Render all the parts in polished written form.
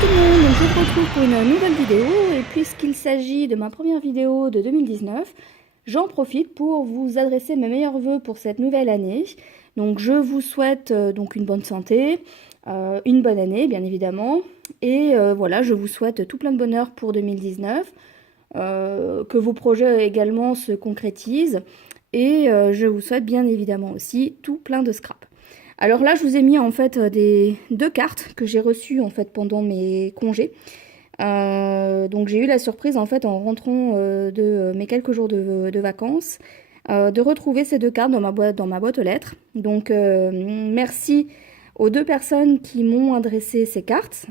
tout le monde, donc je vous retrouve pour une nouvelle vidéo et puisqu'il s'agit de ma première vidéo de 2019, j'en profite pour vous adresser mes meilleurs vœux pour cette nouvelle année. Donc je vous souhaite donc une bonne santé, une bonne année bien évidemment et voilà, je vous souhaite tout plein de bonheur pour 2019, que vos projets également se concrétisent et je vous souhaite bien évidemment aussi tout plein de scrap. Alors là, je vous ai mis en fait deux cartes que j'ai reçues en fait pendant mes congés. Donc j'ai eu la surprise en fait en rentrant de mes quelques jours de vacances de retrouver ces deux cartes dans ma boîte aux lettres. Donc merci aux deux personnes qui m'ont adressé ces cartes.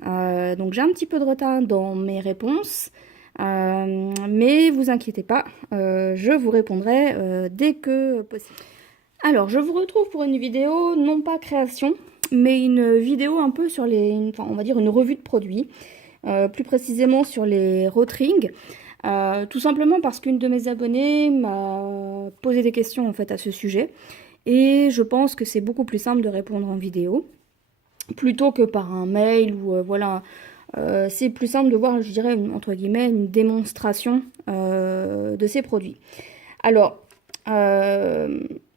Donc j'ai un petit peu de retard dans mes réponses. Mais vous inquiétez pas, je vous répondrai dès que possible. Alors, je vous retrouve pour une vidéo, non pas création, mais une vidéo un peu sur enfin, on va dire une revue de produits, plus précisément sur les Rotring, tout simplement parce qu'une de mes abonnées m'a posé des questions en fait à ce sujet, et je pense que c'est beaucoup plus simple de répondre en vidéo, plutôt que par un mail ou voilà. C'est plus simple de voir, je dirais, entre guillemets, une démonstration de ces produits. Alors,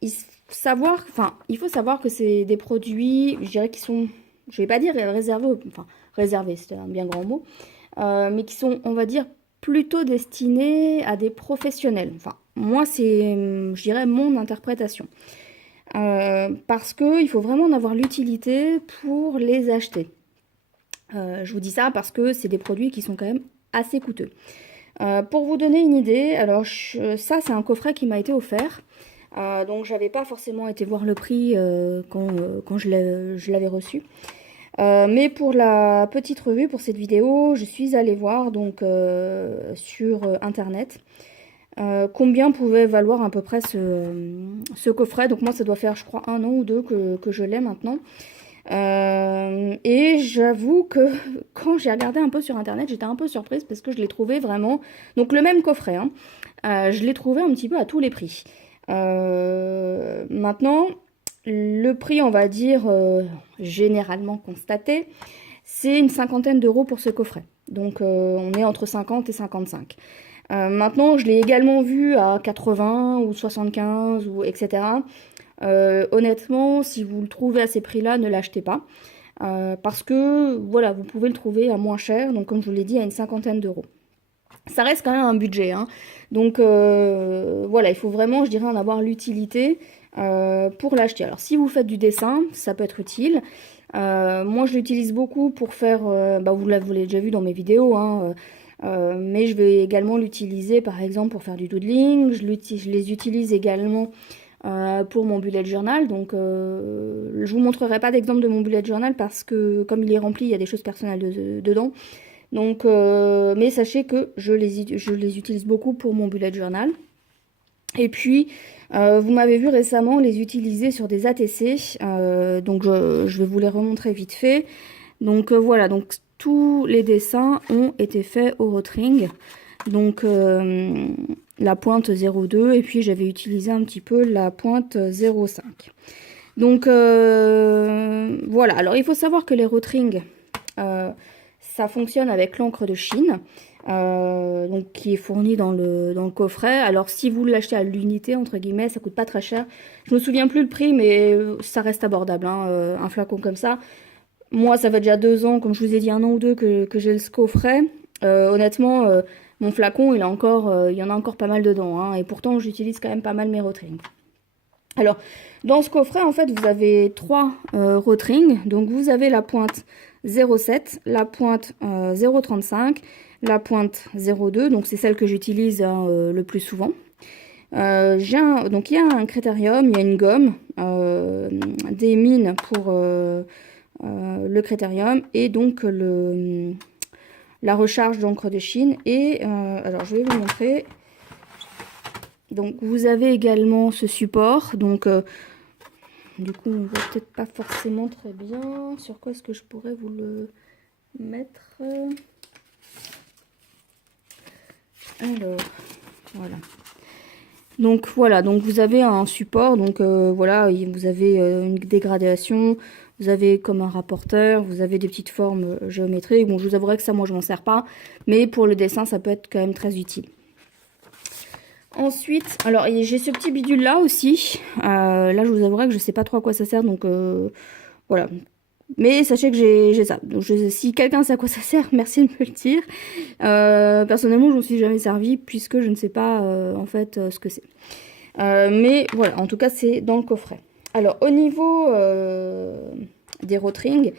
il faut savoir que c'est des produits, je dirais, qui sont, je vais pas dire réservés, enfin, réservés, c'est un bien grand mot, mais qui sont, on va dire, plutôt destinés à des professionnels. Enfin, moi, c'est, je dirais, mon interprétation. Parce qu'il faut vraiment en avoir l'utilité pour les acheter. Je vous dis ça parce que c'est des produits qui sont quand même assez coûteux. Pour vous donner une idée, alors ça c'est un coffret qui m'a été offert. Donc j'avais pas forcément été voir le prix quand je l'avais reçu. Mais pour la petite revue, pour cette vidéo, je suis allée voir donc sur internet combien pouvait valoir à peu près ce coffret. Donc moi ça doit faire je crois 1 an ou 2 que je l'ai maintenant. Et j'avoue que quand j'ai regardé un peu sur internet, j'étais un peu surprise parce que je l'ai trouvé vraiment, donc le même coffret, hein, je l'ai trouvé un petit peu à tous les prix. Maintenant, le prix, on va dire, généralement constaté, c'est une cinquantaine d'euros pour ce coffret. Donc on est entre 50 et 55. Maintenant, je l'ai également vu à 80 ou 75 ou etc. Honnêtement, si vous le trouvez à ces prix-là, ne l'achetez pas. Parce que voilà, vous pouvez le trouver à moins cher, donc comme je vous l'ai dit, à une cinquantaine d'euros. Ça reste quand même un budget, hein. Donc voilà, il faut vraiment, je dirais, en avoir l'utilité pour l'acheter. Alors si vous faites du dessin, ça peut être utile. Moi, je l'utilise beaucoup pour faire, bah, vous l'avez déjà vu dans mes vidéos, hein, mais je vais également l'utiliser par exemple pour faire du doodling. Je les utilise également pour mon bullet journal. Donc je vous montrerai pas d'exemple de mon bullet journal parce que comme il est rempli, il y a des choses personnelles dedans. Donc, mais sachez que je les utilise beaucoup pour mon bullet journal. Et puis, vous m'avez vu récemment les utiliser sur des ATC. Donc, je vais vous les remontrer vite fait. Donc, voilà. Donc, tous les dessins ont été faits au Rotring. Donc, la pointe 0,2 et puis j'avais utilisé un petit peu la pointe 0,5. Donc, voilà. Alors, il faut savoir que les Rotring, ça fonctionne avec l'encre de Chine, donc qui est fournie dans le coffret. Alors si vous l'achetez à l'unité, entre guillemets, ça coûte pas très cher. Je me souviens plus le prix, mais ça reste abordable, hein, un flacon comme ça. Moi, ça fait déjà 2 ans, comme je vous ai dit, 1 an ou 2 que j'ai ce coffret. Honnêtement, mon flacon, il y en a encore pas mal dedans, hein, et pourtant j'utilise quand même pas mal mes Rotring. Alors, dans ce coffret, en fait, vous avez 3 Rotring. Donc, vous avez la pointe 0,7, la pointe 0,35, la pointe 0,2. Donc, c'est celle que j'utilise le plus souvent. Donc, il y a un critérium, il y a une gomme, des mines pour le critérium et donc la recharge d'encre de Chine. Et alors, je vais vous montrer. Donc vous avez également ce support, donc du coup on voit peut-être pas forcément très bien. Sur quoi est-ce que je pourrais vous le mettre? Alors, voilà. Donc voilà, donc vous avez un support, donc voilà, vous avez une dégradation, vous avez comme un rapporteur, vous avez des petites formes géométriques. Bon, je vous avouerai que ça, moi, je m'en sers pas, mais pour le dessin, ça peut être quand même très utile. Ensuite, alors j'ai ce petit bidule là aussi. Là, je vous avouerai que je sais pas trop à quoi ça sert, donc voilà. Mais sachez que j'ai ça. Donc si quelqu'un sait à quoi ça sert, merci de me le dire. Personnellement, je m'en suis jamais servi puisque je ne sais pas en fait ce que c'est. Mais voilà, en tout cas, c'est dans le coffret. Alors, au niveau des Rotring,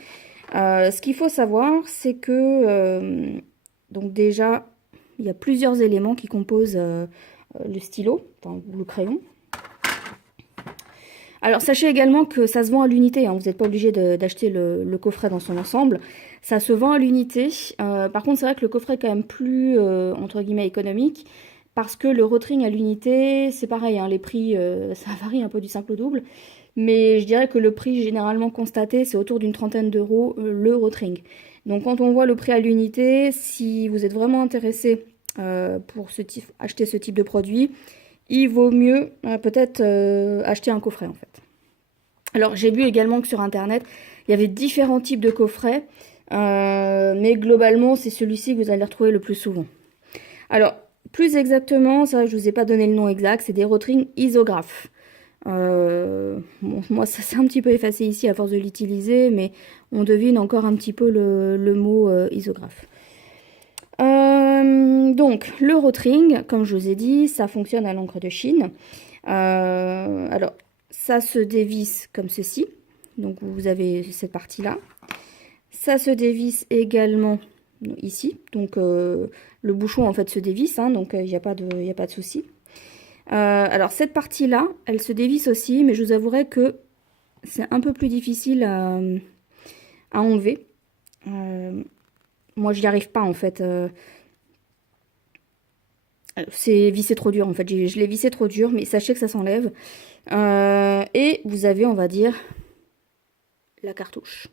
ce qu'il faut savoir, c'est que donc déjà, il y a plusieurs éléments qui composent le stylo, enfin le crayon. Alors sachez également que ça se vend à l'unité, hein. Vous n'êtes pas obligé d'acheter le coffret dans son ensemble. Ça se vend à l'unité. Par contre, c'est vrai que le coffret est quand même plus, entre guillemets, économique. Parce que le Rotring à l'unité, c'est pareil, hein, les prix, ça varie un peu du simple au double. Mais je dirais que le prix généralement constaté, c'est autour d'une trentaine d'euros le Rotring. Donc quand on voit le prix à l'unité, si vous êtes vraiment intéressé pour acheter ce type de produit, il vaut mieux peut-être acheter un coffret en fait. Alors j'ai vu également que sur internet, il y avait différents types de coffrets, mais globalement c'est celui-ci que vous allez retrouver le plus souvent. Alors plus exactement, ça je vous ai pas donné le nom exact, c'est des Rotring isographes. Bon, moi ça s'est un petit peu effacé ici à force de l'utiliser, mais on devine encore un petit peu le mot isographe. Donc le Rotring, comme je vous ai dit, ça fonctionne à l'encre de Chine. Alors ça se dévisse comme ceci. Donc vous avez cette partie-là. Ça se dévisse également ici. Donc le bouchon en fait se dévisse, hein, donc il n'y a pas de souci. Alors cette partie-là, elle se dévisse aussi, mais je vous avouerai que c'est un peu plus difficile à enlever. Moi, je n'y arrive pas en fait. C'est vissé trop dur en fait. Je l'ai vissé trop dur, mais sachez que ça s'enlève. Et vous avez, on va dire, la cartouche.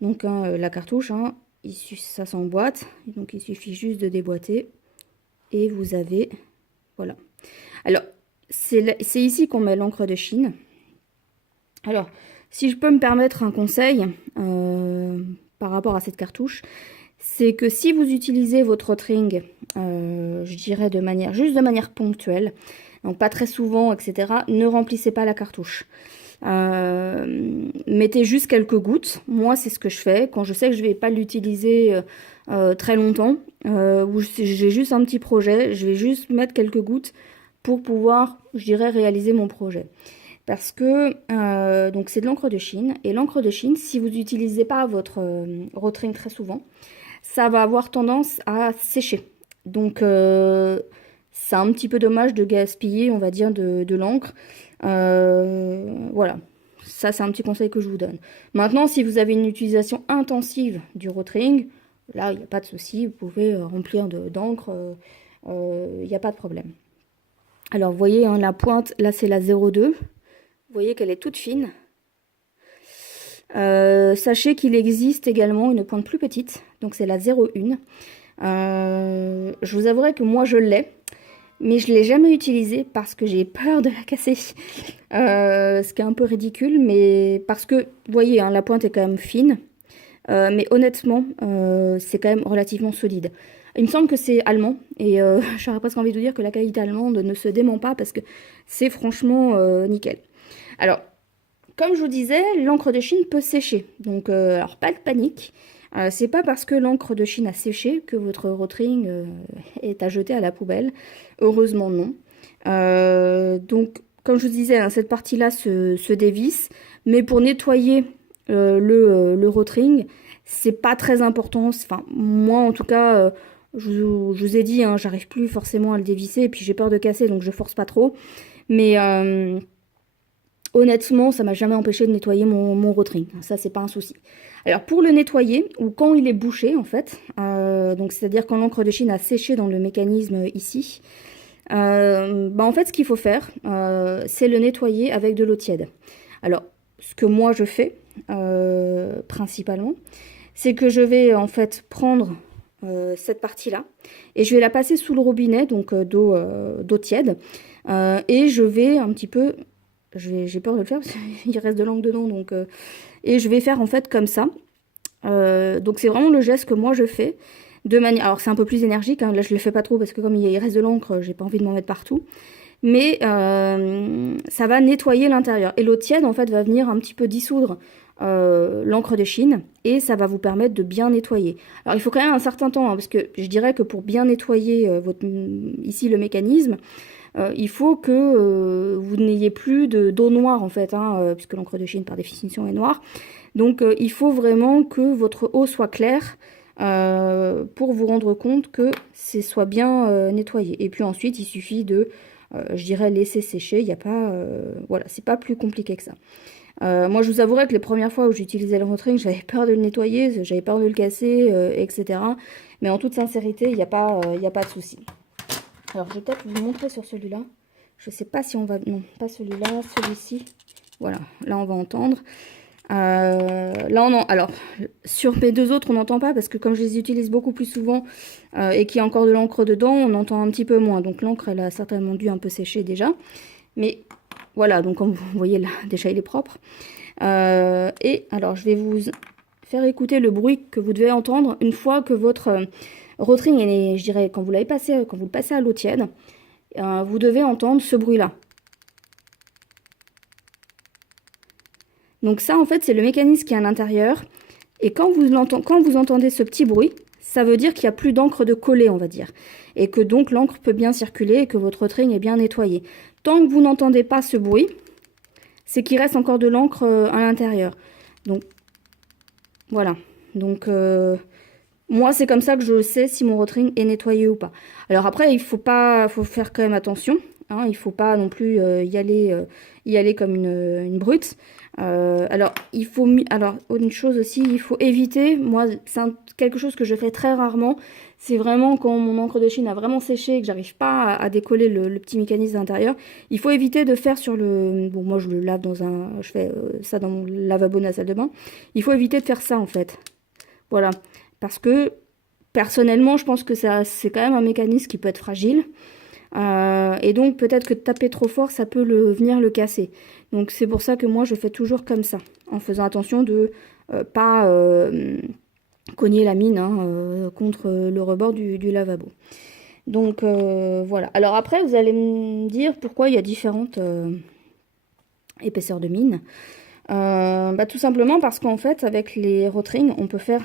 Donc la cartouche, hein, ça s'emboîte. Donc il suffit juste de déboîter. Et vous avez, voilà. Alors, c'est ici qu'on met l'encre de Chine. Alors, si je peux me permettre un conseil par rapport à cette cartouche, c'est que si vous utilisez votre Rotring, je dirais juste de manière ponctuelle, donc pas très souvent, etc., ne remplissez pas la cartouche. Mettez juste quelques gouttes. Moi, c'est ce que je fais quand je sais que je ne vais pas l'utiliser très longtemps, ou j'ai juste un petit projet, je vais juste mettre quelques gouttes pour pouvoir, je dirais, réaliser mon projet. Parce que donc c'est de l'encre de Chine, et l'encre de Chine, si vous n'utilisez pas votre Rotring très souvent, ça va avoir tendance à sécher. Donc c'est un petit peu dommage de gaspiller, on va dire, de l'encre. Voilà, ça c'est un petit conseil que je vous donne. Maintenant, si vous avez une utilisation intensive du Rotring, là il n'y a pas de souci, vous pouvez remplir d'encre, il n'y a pas de problème. Alors vous voyez, hein, la pointe, là c'est la 02. Vous voyez qu'elle est toute fine. Sachez qu'il existe également une pointe plus petite, donc c'est la 01. Je vous avouerai que moi je l'ai, mais je ne l'ai jamais utilisée parce que j'ai peur de la casser. Ce qui est un peu ridicule, mais parce que, vous voyez, hein, la pointe est quand même fine. Mais honnêtement, c'est quand même relativement solide. Il me semble que c'est allemand, et j'aurais presque envie de vous dire que la qualité allemande ne se dément pas parce que c'est franchement nickel. Alors, comme je vous disais, l'encre de Chine peut sécher. Donc, alors pas de panique. C'est pas parce que l'encre de Chine a séché que votre Rotring est à jeter à la poubelle. Heureusement non. Donc, comme je vous disais, hein, cette partie-là se dévisse. Mais pour nettoyer le Rotring, c'est pas très important. Enfin, moi en tout cas, je vous ai dit, hein, j'arrive plus forcément à le dévisser. Et puis j'ai peur de casser, donc je force pas trop. Mais honnêtement, ça m'a jamais empêché de nettoyer mon Rotring. Ça, c'est pas un souci. Alors, pour le nettoyer, ou quand il est bouché, en fait, donc c'est-à-dire quand l'encre de Chine a séché dans le mécanisme ici, en fait, ce qu'il faut faire, c'est le nettoyer avec de l'eau tiède. Alors, ce que moi je fais, principalement, c'est que je vais, en fait, prendre cette partie-là. Et je vais la passer sous le robinet, donc d'eau tiède. Et je vais un petit peu... J'ai peur de le faire parce qu'il reste de l'encre dedans. Donc, et je vais faire en fait comme ça. Donc c'est vraiment le geste que moi je fais. De manière... Alors c'est un peu plus énergique, hein. Là je le fais pas trop parce que comme il reste de l'encre, j'ai pas envie de m'en mettre partout. Mais ça va nettoyer l'intérieur. Et l'eau tiède en fait va venir un petit peu dissoudre l'encre de Chine et ça va vous permettre de bien nettoyer. Alors il faut quand même un certain temps, hein, parce que je dirais que pour bien nettoyer ici le mécanisme, il faut que vous n'ayez plus d'eau noire en fait, hein, puisque l'encre de Chine par définition est noire. Donc il faut vraiment que votre eau soit claire pour vous rendre compte que c'est soit bien nettoyé. Et puis ensuite il suffit de, je dirais, laisser sécher. Il n'y a pas, voilà, c'est pas plus compliqué que ça. Moi, je vous avouerai que les premières fois où j'utilisais le rotring, j'avais peur de le nettoyer, j'avais peur de le casser, etc. Mais en toute sincérité, il n'y a pas de souci. Alors, je vais peut-être vous montrer sur celui-là. Je ne sais pas si on va... Non, pas celui-là, celui-ci. Voilà, là, on va entendre. Là, alors, sur mes deux autres, on n'entend pas parce que comme je les utilise beaucoup plus souvent et qu'il y a encore de l'encre dedans, on entend un petit peu moins. Donc, l'encre, elle a certainement dû un peu sécher déjà. Mais... Voilà, donc comme vous voyez là, déjà il est propre. Et alors je vais vous faire écouter le bruit que vous devez entendre une fois que votre rotring est, je dirais, quand vous le passez à l'eau tiède, vous devez entendre ce bruit-là. Donc ça en fait c'est le mécanisme qui est à l'intérieur. Et quand vous entendez ce petit bruit, ça veut dire qu'il n'y a plus d'encre de coller, on va dire. Et que donc l'encre peut bien circuler et que votre rotring est bien nettoyé. Tant que vous n'entendez pas ce bruit, c'est qu'il reste encore de l'encre à l'intérieur. Donc, voilà. Donc, moi, c'est comme ça que je sais si mon rotring est nettoyé ou pas. Alors après, faut faire quand même attention. Hein, il ne faut pas non plus y aller comme une brute. Alors, une chose aussi, il faut éviter, moi, c'est quelque chose que je fais très rarement, c'est vraiment quand mon encre de Chine a vraiment séché et que j'arrive pas à décoller le petit mécanisme d'intérieur, il faut éviter de faire sur le... Bon, moi, je le lave je fais ça dans mon lavabo de la salle de bain. Il faut éviter de faire ça, en fait. Voilà. Parce que, personnellement, je pense que c'est quand même un mécanisme qui peut être fragile. Et donc peut-être que de taper trop fort ça peut venir le casser, donc c'est pour ça que moi je fais toujours comme ça, en faisant attention de pas cogner la mine, hein, contre le rebord du lavabo. Donc voilà. Alors après vous allez me dire pourquoi il y a différentes épaisseurs de mine. Tout simplement parce qu'en fait avec les rotrings on peut faire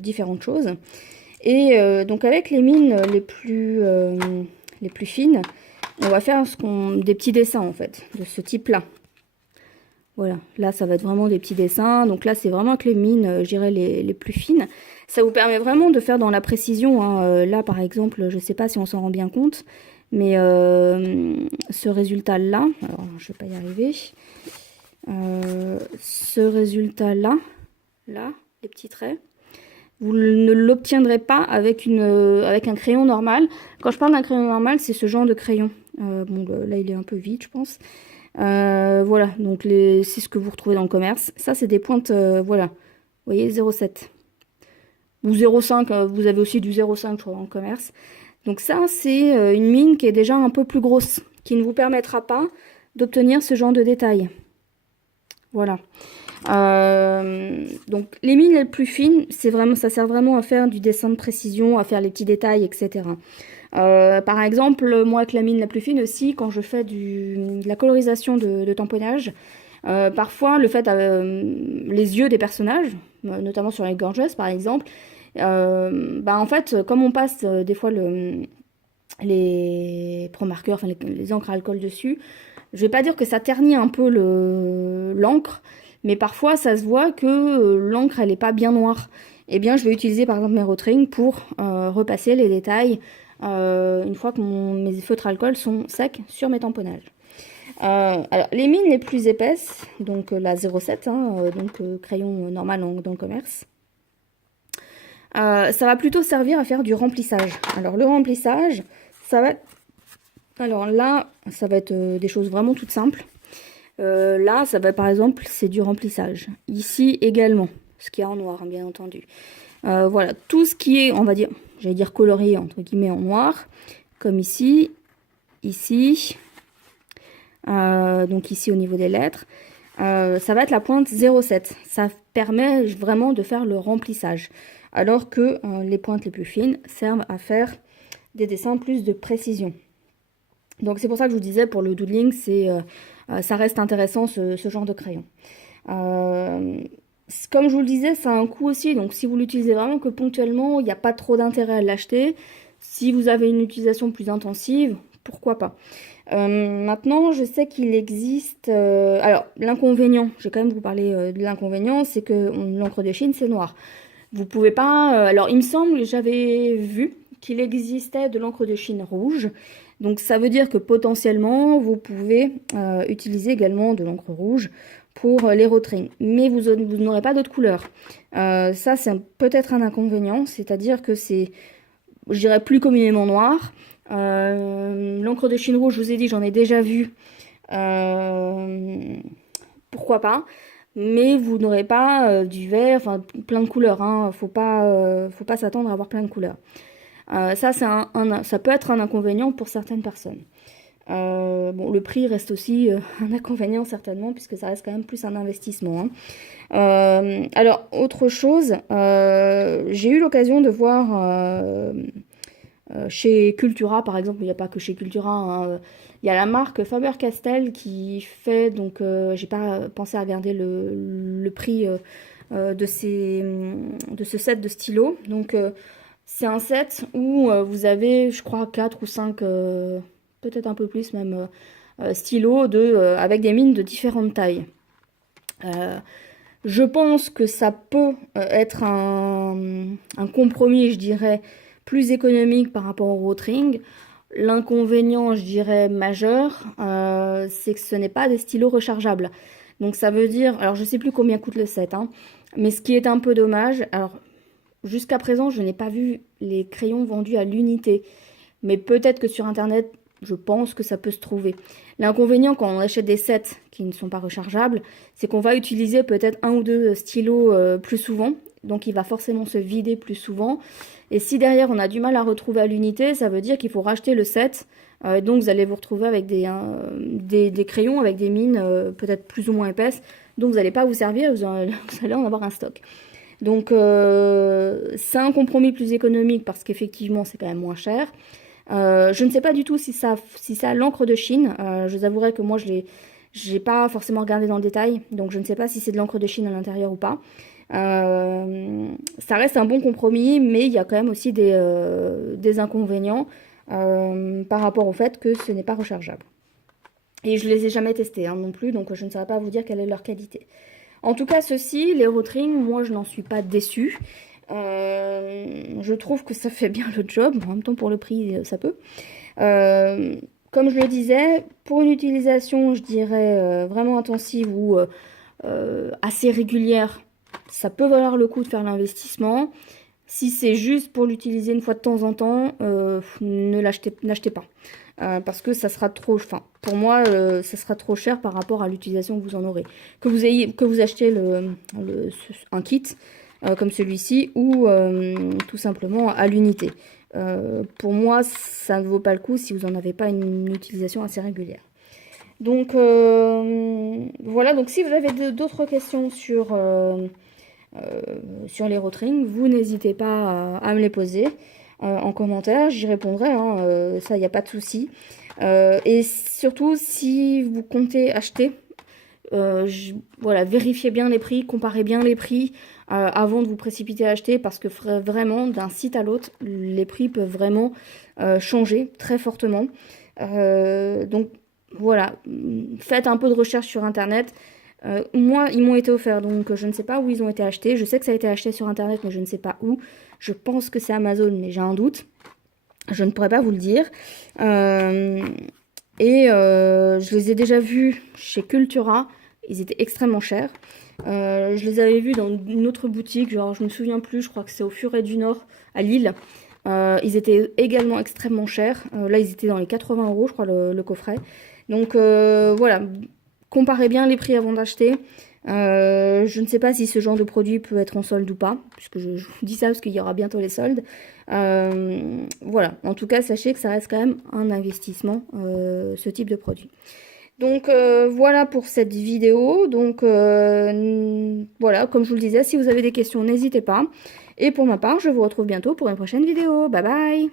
différentes choses, et donc avec les mines les plus fines, on va faire des petits dessins en fait, de ce type-là. Voilà, là ça va être vraiment des petits dessins, donc là c'est vraiment que les mines, je dirais les plus fines. Ça vous permet vraiment de faire dans la précision, hein. Là par exemple, je sais pas si on s'en rend bien compte, mais ce résultat-là, alors je vais pas y arriver, ce résultat-là, là, les petits traits, vous ne l'obtiendrez pas avec un crayon normal. Quand je parle d'un crayon normal, c'est ce genre de crayon. Bon, là, il est un peu vide, je pense. Voilà, donc c'est ce que vous retrouvez dans le commerce. Ça, c'est des pointes, voilà. Vous voyez, 0,7. Ou 0,5, vous avez aussi du 0,5, je crois, en commerce. Donc ça, c'est une mine qui est déjà un peu plus grosse, qui ne vous permettra pas d'obtenir ce genre de détails. Voilà. Donc les mines les plus fines, ça sert vraiment à faire du dessin de précision, à faire les petits détails, etc. Par exemple, moi avec la mine la plus fine aussi, quand je fais de la colorisation de tamponnage, parfois le fait les yeux des personnages, notamment sur les gorgeous par exemple, en fait, comme on passe des fois les pro-marqueurs, enfin les encres à alcool dessus, je vais pas dire que ça ternit un peu l'encre, mais parfois ça se voit que l'encre elle est pas bien noire. Eh bien je vais utiliser par exemple mes rotrings pour repasser les détails une fois que mes feutres alcool sont secs sur mes tamponnages. Alors les mines les plus épaisses, donc la 0,7, hein, donc crayon normal dans le commerce, ça va plutôt servir à faire du remplissage. Alors le remplissage, alors là, ça va être des choses vraiment toutes simples. Là, ça va par exemple, c'est du remplissage. Ici également, ce qu'il y a en noir, hein, bien entendu. Voilà, tout ce qui est, on va dire, j'allais dire colorié entre guillemets en noir, comme ici, ici, donc ici au niveau des lettres, ça va être la pointe 0,7. Ça permet vraiment de faire le remplissage, alors que les pointes les plus fines servent à faire des dessins plus de précision. Donc c'est pour ça que je vous disais, pour le doodling, ça reste intéressant ce genre de crayon. Comme je vous le disais, ça a un coût aussi, donc si vous l'utilisez vraiment que ponctuellement, il n'y a pas trop d'intérêt à l'acheter. Si vous avez une utilisation plus intensive, pourquoi pas. Maintenant, je sais qu'il existe... alors, l'inconvénient, je vais quand même vous parler de l'inconvénient, c'est que l'encre de Chine, c'est noir. Vous pouvez pas... alors, il me semble, j'avais vu qu'il existait de l'encre de Chine rouge. Donc, ça veut dire que potentiellement, vous pouvez utiliser également de l'encre rouge pour les rotring. Mais vous n'aurez pas d'autres couleurs. Ça, c'est peut-être un inconvénient, c'est-à-dire que c'est, je dirais, plus communément noir. L'encre de Chine rouge, je vous ai dit, j'en ai déjà vu. Pourquoi pas? Mais vous n'aurez pas du vert, enfin plein de couleurs. Hein. Faut pas s'attendre à avoir plein de couleurs. Ça, ça peut être un inconvénient pour certaines personnes. Bon, le prix reste aussi un inconvénient certainement, puisque ça reste quand même plus un investissement. Hein. Alors, autre chose, j'ai eu l'occasion de voir chez Cultura, par exemple, il n'y a pas que chez Cultura, hein, il y a la marque Faber-Castell qui fait, donc j'ai pas pensé à regarder le prix de ce set de stylos. Donc c'est un set où vous avez, je crois, 4 ou 5, peut-être un peu plus même, stylos avec des mines de différentes tailles. Je pense que ça peut être un compromis, je dirais, plus économique par rapport au Rotring. L'inconvénient, je dirais, majeur, c'est que ce n'est pas des stylos rechargeables. Donc ça veut dire, alors je sais plus combien coûte le set, hein, mais ce qui est un peu dommage, alors jusqu'à présent, je n'ai pas vu les crayons vendus à l'unité, mais peut-être que sur Internet, je pense que ça peut se trouver. L'inconvénient quand on achète des sets qui ne sont pas rechargeables, c'est qu'on va utiliser peut-être un ou deux stylos plus souvent, donc il va forcément se vider plus souvent. Et si derrière on a du mal à retrouver à l'unité, ça veut dire qu'il faut racheter le set. Donc vous allez vous retrouver avec des crayons avec des mines peut-être plus ou moins épaisses, donc vous n'allez pas vous servir, vous allez en avoir un stock. Donc c'est un compromis plus économique parce qu'effectivement c'est quand même moins cher. Je ne sais pas du tout si ça a l'encre de Chine. Je vous avouerai que moi j'ai pas forcément regardé dans le détail, donc je ne sais pas si c'est de l'encre de Chine à l'intérieur ou pas. Ça reste un bon compromis, mais il y a quand même aussi des inconvénients par rapport au fait que ce n'est pas rechargeable. Et je les ai jamais testés hein, non plus, donc je ne saurais pas vous dire quelle est leur qualité. En tout cas, ceux-ci, les Rotring, moi je n'en suis pas déçue. Je trouve que ça fait bien le job, en même temps pour le prix ça peut. Comme je le disais, pour une utilisation je dirais vraiment intensive ou assez régulière, ça peut valoir le coup de faire l'investissement. Si c'est juste pour l'utiliser une fois de temps en temps, n'achetez pas. Parce que ça sera trop, enfin, pour moi, ça sera trop cher par rapport à l'utilisation que vous en aurez. Que vous achetiez un kit comme celui-ci ou tout simplement à l'unité. Pour moi, ça ne vaut pas le coup si vous n'en avez pas une utilisation assez régulière. Donc voilà, donc si vous avez d'autres questions sur les Rotring, vous n'hésitez pas à me les poser en commentaire, j'y répondrai, hein, ça il n'y a pas de souci. Et surtout, si vous comptez acheter, voilà, vérifiez bien les prix, comparez bien les prix avant de vous précipiter à acheter, parce que vraiment, d'un site à l'autre, les prix peuvent vraiment changer très fortement. Donc voilà, faites un peu de recherche sur Internet. Moi, ils m'ont été offerts, donc je ne sais pas où ils ont été achetés. Je sais que ça a été acheté sur Internet, mais je ne sais pas où. Je pense que c'est Amazon, mais j'ai un doute. Je ne pourrais pas vous le dire. Je les ai déjà vus chez Cultura. Ils étaient extrêmement chers. Je les avais vus dans une autre boutique, genre je me souviens plus, je crois que c'est au Furet du Nord, à Lille. Ils étaient également extrêmement chers. Là, ils étaient dans les 80 €, je crois, le coffret. Donc voilà, comparez bien les prix avant d'acheter. Je ne sais pas si ce genre de produit peut être en solde ou pas, puisque je vous dis ça parce qu'il y aura bientôt les soldes. Voilà, en tout cas, sachez que ça reste quand même un investissement, ce type de produit. Donc voilà pour cette vidéo. Donc voilà, comme je vous le disais, si vous avez des questions, n'hésitez pas. Et pour ma part, je vous retrouve bientôt pour une prochaine vidéo. Bye bye!